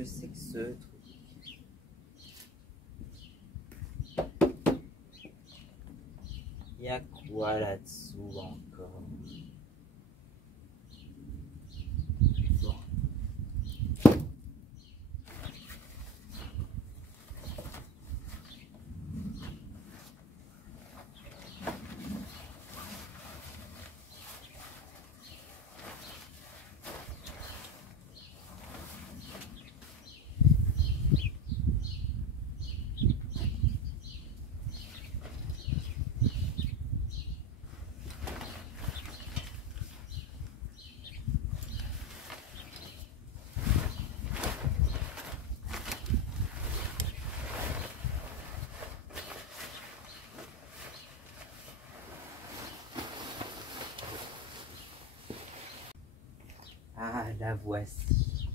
que c'est que ce truc? Il y a quoi là-dessous encore? Bon. Ah, la voici.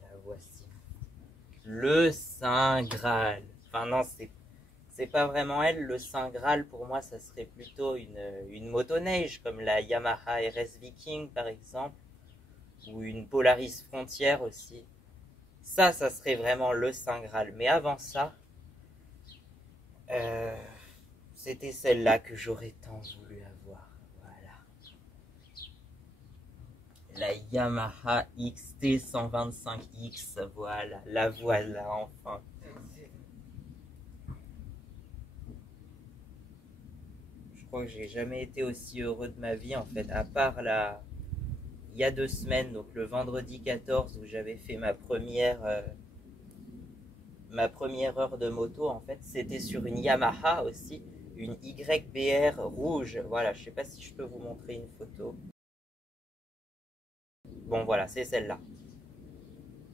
La voici. Le Saint Graal. Enfin non, c'est pas vraiment elle. Le Saint Graal, pour moi, ça serait plutôt une motoneige, comme la Yamaha RS Viking, par exemple. Ou une Polaris Frontier aussi. Ça serait vraiment le Saint Graal. Mais avant ça, c'était celle-là que j'aurais tant voulu avoir. Voilà. La Yamaha XT125X. Voilà, la voilà enfin. Je crois que j'ai jamais été aussi heureux de ma vie en fait, à part il y a 2 semaines, donc le vendredi 14 où j'avais fait ma première heure de moto en fait, c'était sur une Yamaha aussi, une YBR rouge. Voilà, je sais pas si je peux vous montrer une photo. Bon voilà, c'est celle-là.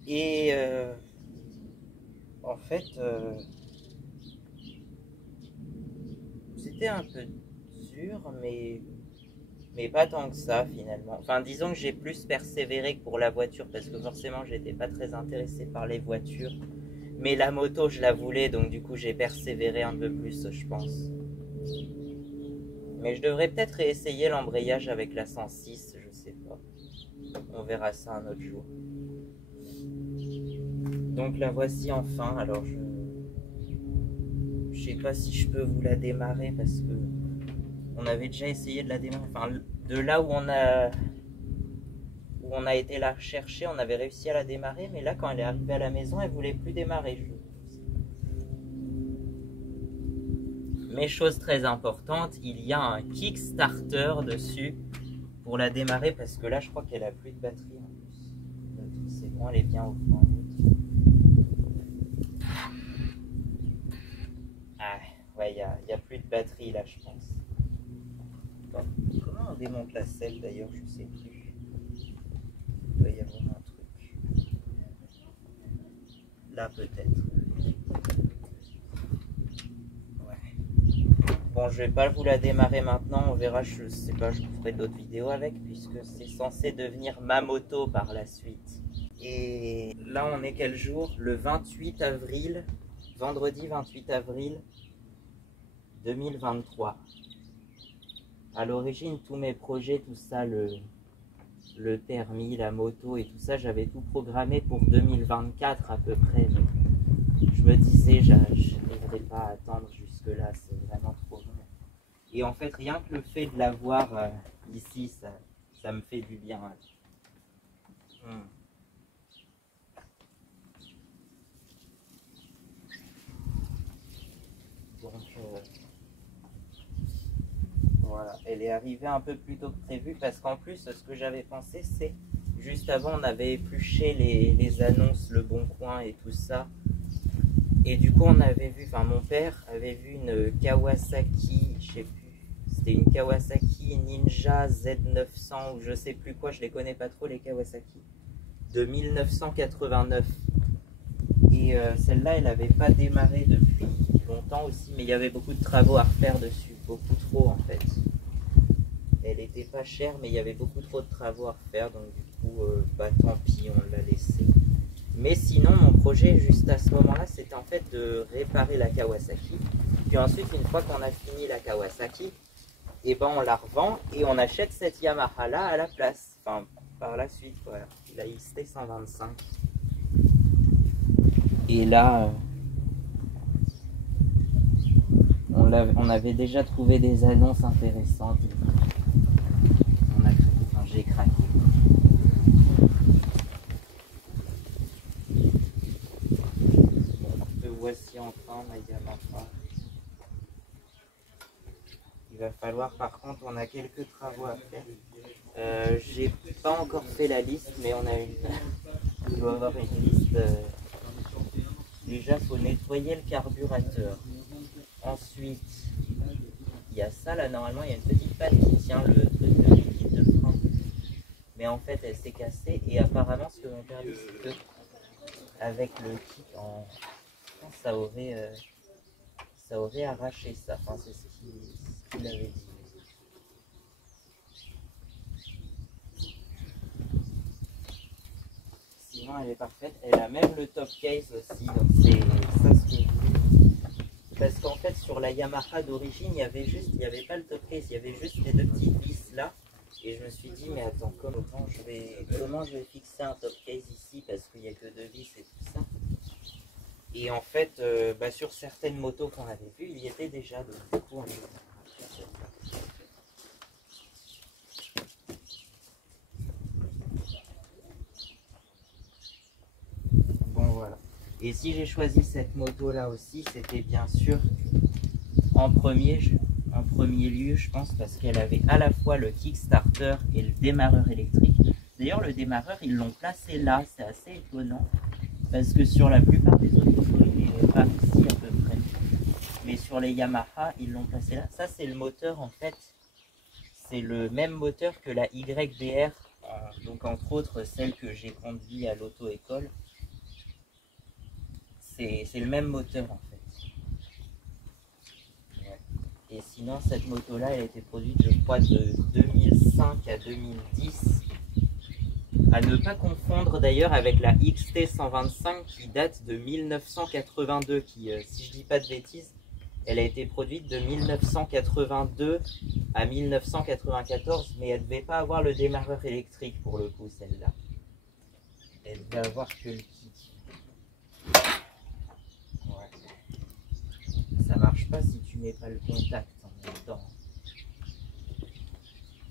Et en fait, c'était un peu dur, mais pas tant que ça finalement. Enfin, disons que j'ai plus persévéré que pour la voiture, parce que forcément j'étais pas très intéressé par les voitures. Mais la moto, je la voulais, donc du coup j'ai persévéré un peu plus, je pense. Mais je devrais peut-être réessayer l'embrayage avec la 106, je sais pas. On verra ça un autre jour. Donc la voici enfin. Alors je sais pas si je peux vous la démarrer parce que on avait déjà essayé de la démarrer. Enfin, de là où on a été la chercher, on avait réussi à la démarrer, mais là quand elle est arrivée à la maison, elle voulait plus démarrer. Mais chose très importante, il y a un Kickstarter dessus pour la démarrer parce que là je crois qu'elle a plus de batterie en plus. C'est bon, elle est bien au fond. Ah ouais, il y a plus de batterie là je pense. Comment on démonte la selle d'ailleurs, je sais plus. Il doit y avoir un truc. Là peut-être. Bon, je vais pas vous la démarrer maintenant, on verra, je sais pas, je vous ferai d'autres vidéos avec, puisque c'est censé devenir ma moto par la suite. Et là, on est quel jour? Le 28 avril, vendredi 28 avril 2023. À l'origine, tous mes projets, tout ça, le permis, la moto et tout ça, j'avais tout programmé pour 2024 à peu près. Mais je me disais, je n'arriverai pas à attendre jusque-là, c'est vraiment trop long. Et en fait, rien que le fait de l'avoir ici, ça me fait du bien. Donc, voilà, elle est arrivée un peu plus tôt que prévu parce qu'en plus, ce que j'avais pensé, c'est juste avant, on avait épluché les annonces, Le Bon Coin et tout ça. Et du coup, on avait vu, enfin, mon père avait vu une Kawasaki, je sais plus, c'était une Kawasaki Ninja Z900 ou je sais plus quoi, je les connais pas trop les Kawasaki, de 1989. Et celle-là, elle n'avait pas démarré depuis longtemps aussi, mais il y avait beaucoup de travaux à refaire dessus, beaucoup trop en fait. Elle était pas chère, mais il y avait beaucoup trop de travaux à refaire, donc du coup, bah tant pis, on l'a laissé. Mais sinon, mon projet juste à ce moment-là, c'était en fait de réparer la Kawasaki. Puis ensuite, une fois qu'on a fini la Kawasaki, et ben on la revend et on achète cette Yamaha là à la place. Enfin, par la suite, voilà. La XT 125. Et là, on avait déjà trouvé des annonces intéressantes. On a craqué, enfin, j'ai craqué. Bon, voici enfin ma Yamaha. Il va falloir, par contre, on a quelques travaux à faire. J'ai pas encore fait la liste, mais on a il doit avoir une liste. Déjà, il faut nettoyer le carburateur. Ensuite, il y a ça là, normalement, il y a une petite patte qui tient le truc de liquide de frein. Mais en fait, elle s'est cassée. Et apparemment, ce que mon père dit, c'est que avec le kit en. Ça aurait arraché ça. Enfin, c'est ce qu'il avait dit. Sinon, elle est parfaite. Elle a même le top case aussi. Donc, c'est ça ce que je voulais. Parce qu'en fait, sur la Yamaha d'origine, il n'y avait pas le top case. Il y avait juste les deux petites vis là. Et je me suis dit, mais attends, comment je vais fixer un top case ici? Parce qu'il n'y a que deux vis et tout ça. Et en fait, sur certaines motos qu'on avait vues, il y était déjà. Donc, du coup, on est... Bon, voilà. Et si j'ai choisi cette moto là aussi, c'était bien sûr en premier lieu, je pense, parce qu'elle avait à la fois le Kickstarter et le démarreur électrique. D'ailleurs, le démarreur, ils l'ont placé là, c'est assez étonnant, parce que sur la plupart des autres motos, il est pas ici à peu près. Mais sur les Yamaha, ils l'ont placé là. Ça, c'est le moteur, en fait, c'est le même moteur que la YBR, donc entre autres celle que j'ai conduite à l'auto-école. C'est le même moteur, en fait. Et sinon, cette moto-là, elle a été produite, je crois, de 2005 à 2010. À ne pas confondre d'ailleurs avec la XT 125 qui date de 1982, qui, si je dis pas de bêtises, elle a été produite de 1982 à 1994, mais elle ne devait pas avoir le démarreur électrique pour le coup, celle-là. Elle devait avoir que le kit. Ouais. Ça marche pas si tu mets pas le contact en même temps.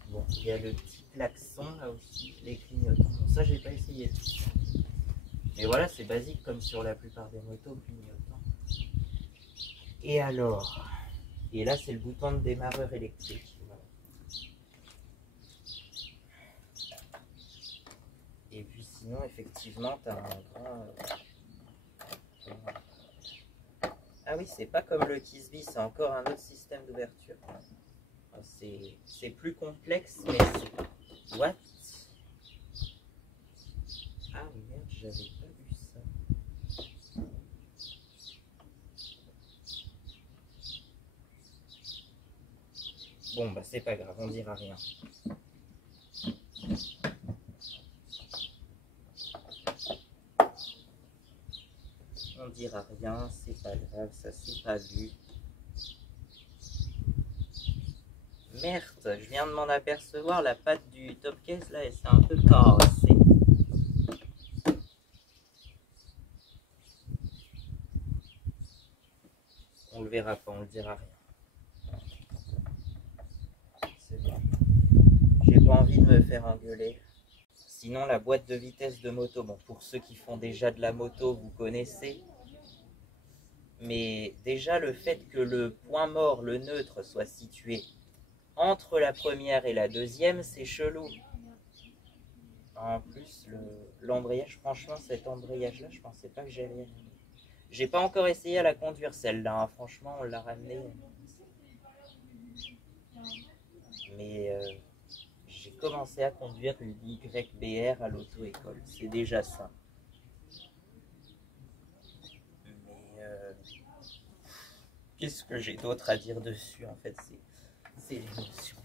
Bon, il y a le petit klaxon là aussi, les clignotants. Bon, ça, j'ai pas essayé. Mais voilà, c'est basique comme sur la plupart des motos, clignotants. Et alors, et là, c'est le bouton de démarreur électrique. Voilà. Et puis sinon, effectivement, tu as un grand. Ah oui, c'est pas comme le Kisby, c'est encore un autre système d'ouverture. C'est plus complexe, mais c'est... What? Ah merde, j'avais pas vu ça. Bon, bah c'est pas grave, on dira rien. On dira rien, c'est pas grave, ça c'est pas vu. Merde, je viens de m'en apercevoir, la patte du top case là, elle s'est un peu cassée. On le verra pas, on le dira rien. C'est bon. J'ai pas envie de me faire engueuler. Sinon, la boîte de vitesse de moto, bon, pour ceux qui font déjà de la moto, vous connaissez. Mais déjà, le fait que le point mort, le neutre, soit situé entre la première et la deuxième, c'est chelou. En plus, l'embrayage, franchement, cet embrayage-là, je pensais pas que j'allais... J'ai pas encore essayé à la conduire, celle-là. Hein. Franchement, on l'a ramenée. Mais j'ai commencé à conduire une YBR à l'auto-école. C'est déjà ça. Mais qu'est-ce que j'ai d'autre à dire dessus, en fait, c'est l'émotion.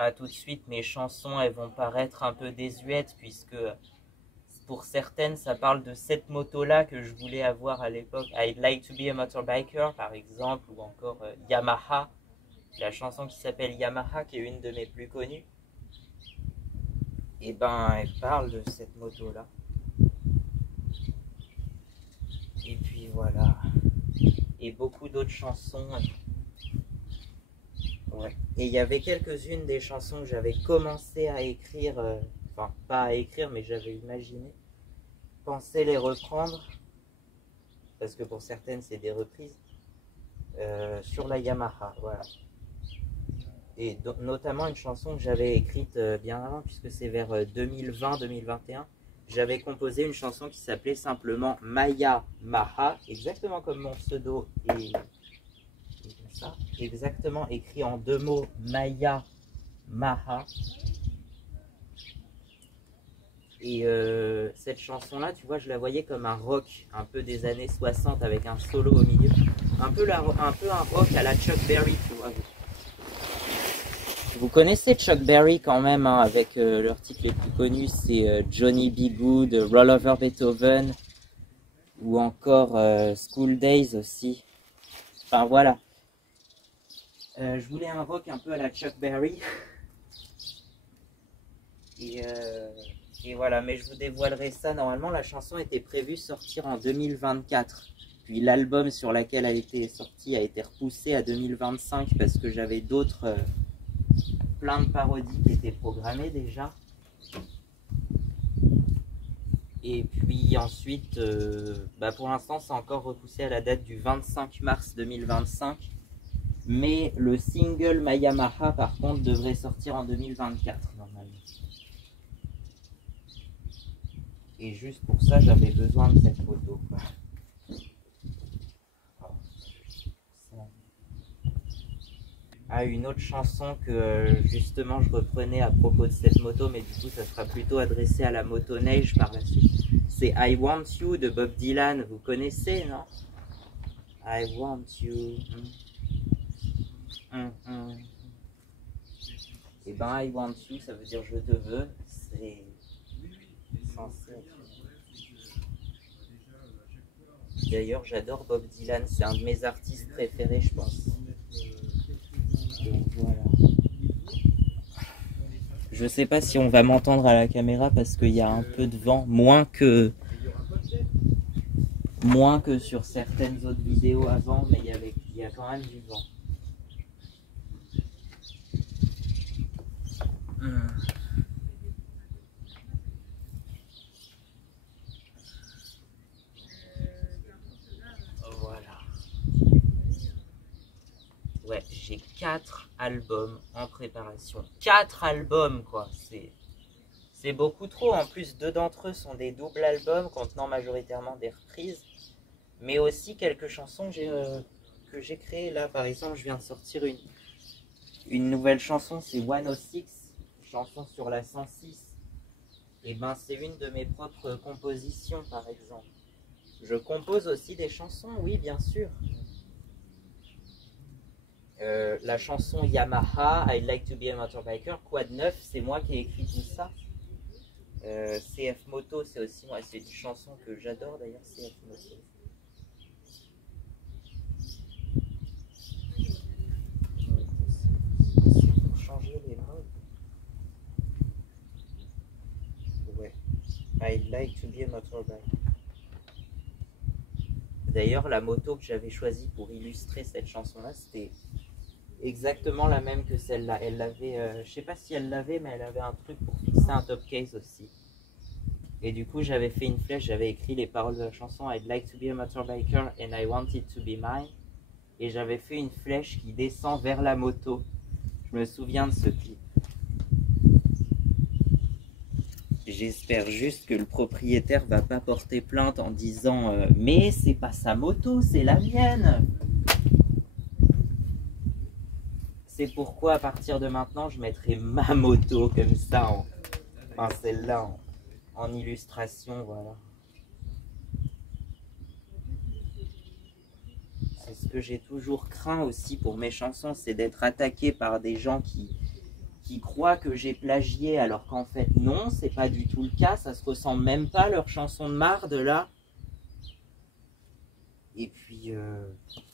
Ah, tout de suite, mes chansons, elles vont paraître un peu désuètes, puisque pour certaines, ça parle de cette moto-là que je voulais avoir à l'époque. I'd like to be a motorbiker, par exemple, ou encore Yamaha, la chanson qui s'appelle Yamaha, qui est une de mes plus connues. Et ben, elle parle de cette moto-là. Et puis voilà. Et beaucoup d'autres chansons. Ouais. Et il y avait quelques-unes des chansons que j'avais commencé à écrire, enfin pas à écrire, mais j'avais imaginé, pensé les reprendre, parce que pour certaines c'est des reprises, sur la Yamaha, voilà. Et notamment une chanson que j'avais écrite bien avant, puisque c'est vers 2020-2021, j'avais composé une chanson qui s'appelait simplement Maya Maha, exactement comme mon pseudo est comme ça, exactement écrit en 2 mots, Maya Maha. Et cette chanson-là, tu vois, je la voyais comme un rock un peu des années 60 avec un solo au milieu. Un peu un rock à la Chuck Berry, tu vois. Vous connaissez Chuck Berry quand même, hein, avec leurs titres les plus connus, c'est Johnny B. Good, Roll Over Beethoven, ou encore School Days aussi. Enfin voilà. Je voulais un rock un peu à la Chuck Berry. Et voilà, mais je vous dévoilerai ça. Normalement, la chanson était prévue sortir en 2024. Puis l'album sur lequel elle était sortie a été repoussé à 2025 parce que j'avais d'autres... plein de parodies qui étaient programmées déjà. Et puis ensuite, pour l'instant, c'est encore repoussé à la date du 25 mars 2025. Mais le single Mayamaha, par contre, devrait sortir en 2024, normalement. Et juste pour ça, j'avais besoin de cette photo. Ah, une autre chanson que justement je reprenais à propos de cette moto, mais du coup ça sera plutôt adressé à la motoneige par la suite. C'est I Want You de Bob Dylan, vous connaissez, non? I want you. Et ben I want you, ça veut dire je te veux, c'est censé être... D'ailleurs j'adore Bob Dylan, c'est un de mes artistes préférés je pense. Voilà. Je sais pas si on va m'entendre à la caméra parce qu'il y a un peu de vent, moins que sur certaines autres vidéos avant, mais il y a quand même du vent. Voilà. Ouais, j'ai 4 albums en préparation. 4 albums, quoi. C'est beaucoup trop. En plus, 2 d'entre eux sont des doubles albums contenant majoritairement des reprises, mais aussi quelques chansons que j'ai créées. Là, par exemple, je viens de sortir une nouvelle chanson, c'est 106, chanson sur la 106. Et ben, c'est une de mes propres compositions, par exemple. Je compose aussi des chansons, oui, bien sûr. La chanson Yamaha, I'd like to be a motorbiker, Quad 9, c'est moi qui ai écrit tout ça. CF Moto, c'est aussi moi, c'est une chanson que j'adore d'ailleurs, CF Moto. C'est pour changer les modes. Ouais, I'd like to be a motorbiker. D'ailleurs, la moto que j'avais choisie pour illustrer cette chanson-là, c'était exactement la même que celle-là. Elle l'avait, je sais pas si elle l'avait, mais elle avait un truc pour fixer un top case aussi. Et du coup, j'avais fait une flèche, j'avais écrit les paroles de la chanson I'd like to be a motorbiker and I want it to be mine. Et j'avais fait une flèche qui descend vers la moto. Je me souviens de ce clip. J'espère juste que le propriétaire va pas porter plainte en disant mais c'est pas sa moto, c'est la mienne. C'est pourquoi à partir de maintenant je mettrai ma moto comme ça, enfin celle-là en illustration, voilà. C'est ce que j'ai toujours craint aussi pour mes chansons, c'est d'être attaqué par des gens qui qui croient que j'ai plagié alors qu'en fait non, c'est pas du tout le cas, ça se ressemble même pas leur chanson de marde là. Et puis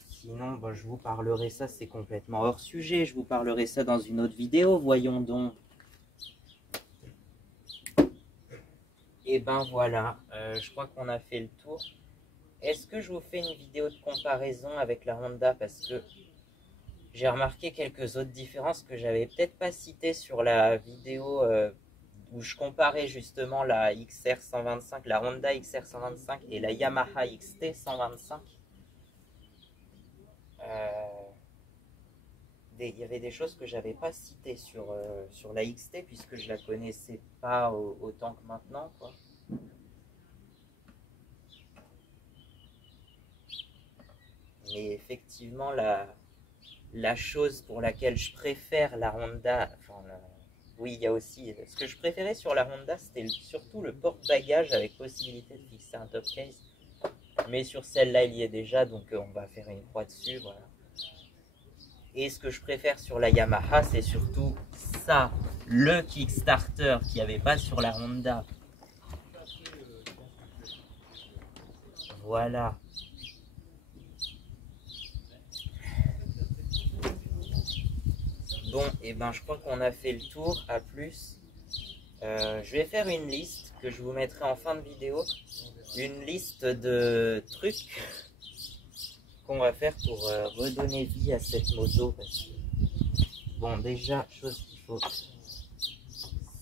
sinon bah, je vous parlerai ça, c'est complètement hors sujet, je vous parlerai ça dans une autre vidéo, voyons donc. Et ben voilà, je crois qu'on a fait le tour. Est-ce que je vous fais une vidéo de comparaison avec la Honda parce que j'ai remarqué quelques autres différences que j'avais peut-être pas citées sur la vidéo où je comparais justement la XR 125, la Honda XR 125 et la Yamaha XT 125. Il y avait des choses que j'avais pas citées sur la XT puisque je la connaissais pas autant que maintenant, quoi. Mais effectivement, la chose pour laquelle je préfère la Honda, enfin, oui, il y a aussi, ce que je préférais sur la Honda, c'était surtout le porte-bagages avec possibilité de fixer un top case. Mais sur celle-là, il y est déjà, donc on va faire une croix dessus, voilà. Et ce que je préfère sur la Yamaha, c'est surtout ça, le Kickstarter qu'il n'y avait pas sur la Honda. Voilà. Bon, et ben je crois qu'on a fait le tour, à plus. Je vais faire une liste que je vous mettrai en fin de vidéo. Une liste de trucs qu'on va faire pour redonner vie à cette moto. Parce que, bon, déjà, chose qu'il faut,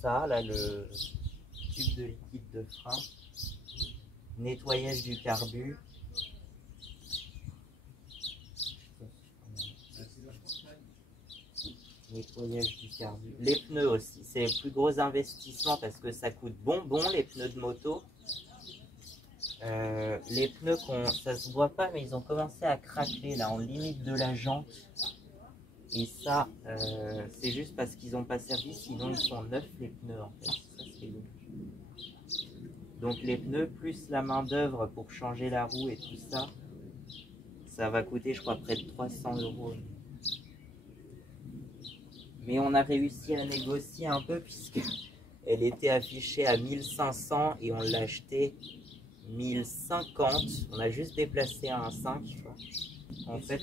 ça, là, le tube de liquide de frein, nettoyage du carbu, nettoyage du carbu, les pneus aussi, c'est le plus gros investissement parce que ça coûte bonbon, les pneus de moto. Les pneus, ça se voit pas, mais ils ont commencé à craquer là en limite de la jante. Et ça, c'est juste parce qu'ils n'ont pas servi, sinon ils sont neufs les pneus en fait. Ça, c'est donc les pneus plus la main d'œuvre pour changer la roue et tout ça, ça va coûter je crois près de 300 €. Mais on a réussi à négocier un peu puisque elle était affichée à 1500 et on l'a achetée 1050. On a juste déplacé à un 5. Quoi. En fait,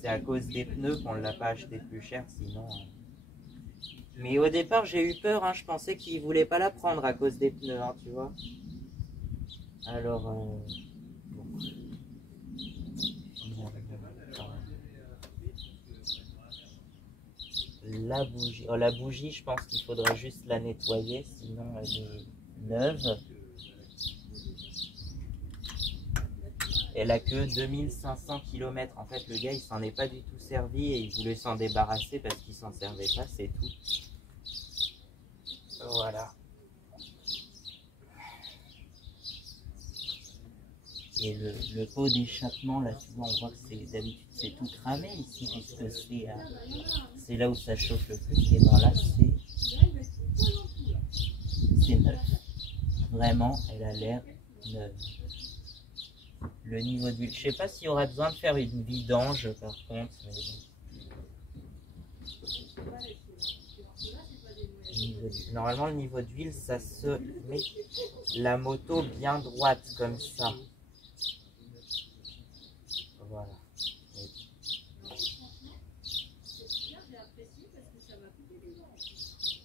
c'est à cause des pneus qu'on ne l'a pas acheté plus cher, sinon. Mais au départ, j'ai eu peur. Hein, je pensais qu'ils ne voulaient pas la prendre à cause des pneus, hein, tu vois. Alors, bon. La bougie. Oh, la bougie, je pense qu'il faudrait juste la nettoyer, sinon elle est neuve. Elle a que 2500 km. En fait, le gars, il s'en est pas du tout servi et il voulait s'en débarrasser parce qu'il s'en servait pas, c'est tout. Voilà. Et le pot d'échappement, là, tu vois, on voit que d'habitude c'est tout cramé ici, puisque c'est là où ça chauffe le plus. Et ben là, c'est neuf. Vraiment, elle a l'air neuve. Le niveau d'huile, je sais pas s'il y aura besoin de faire une vidange par contre. Normalement, le niveau d'huile, ça se met la moto bien droite comme ça. Voilà.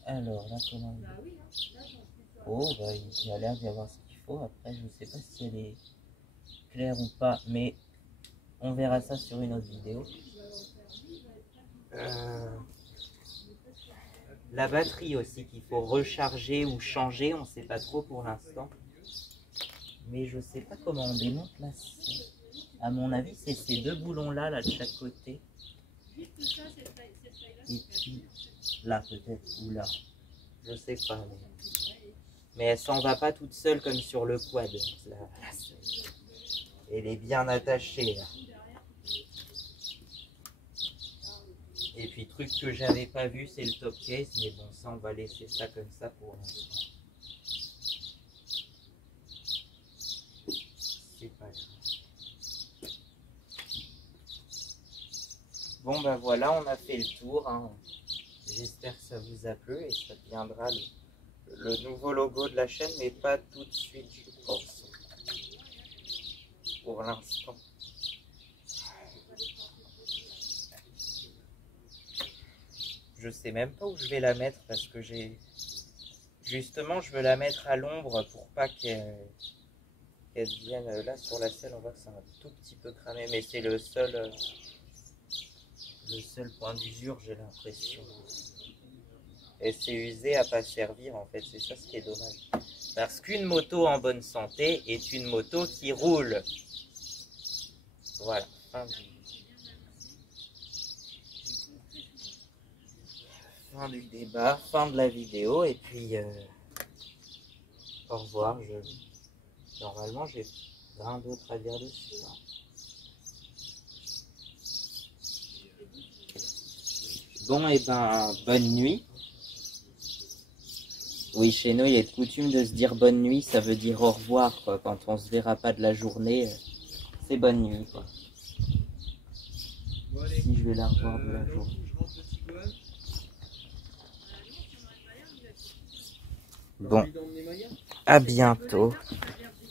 Alors là, comment oh, bah, il a l'air d'y avoir ce qu'il faut. Après, je ne sais pas si elle est claire ou pas, mais on verra ça sur une autre vidéo. La batterie aussi qu'il faut recharger ou changer, on ne sait pas trop pour l'instant. Mais je ne sais pas comment on démonte là. À mon avis, c'est ces deux boulons-là, là, de chaque côté. Et puis là, peut-être, ou là. Je sais pas. Mais elle s'en va pas toute seule comme sur le quad. Là, elle est bien attachée, là. Et puis, truc que j'avais pas vu, c'est le top case. Mais bon, ça, on va laisser ça comme ça pour l'instant. C'est pas grave. Bon, ben voilà, on a fait le tour. Hein. j'espère que ça vous a plu et ça deviendra le nouveau logo de la chaîne, mais pas tout de suite, je pense. Pour l'instant. Je sais même pas où je vais la mettre parce que justement, je veux la mettre à l'ombre pour pas qu'elle vienne. Là sur la selle, on voit que c'est un tout petit peu cramé, mais c'est le seul point d'usure, j'ai l'impression. Et c'est usé à pas servir en fait, c'est ça ce qui est dommage. Parce qu'une moto en bonne santé est une moto qui roule. Voilà, fin du débat, fin de la vidéo, et puis au revoir. Normalement, j'ai rien d'autre à dire dessus. Hein. Bon, et ben, bonne nuit. Oui, chez nous, il est de coutume de se dire bonne nuit, ça veut dire au revoir, quoi. Quand on se verra pas de la journée, c'est bonne nuit, quoi. Si je vais la revoir de la journée. Bon, à bientôt.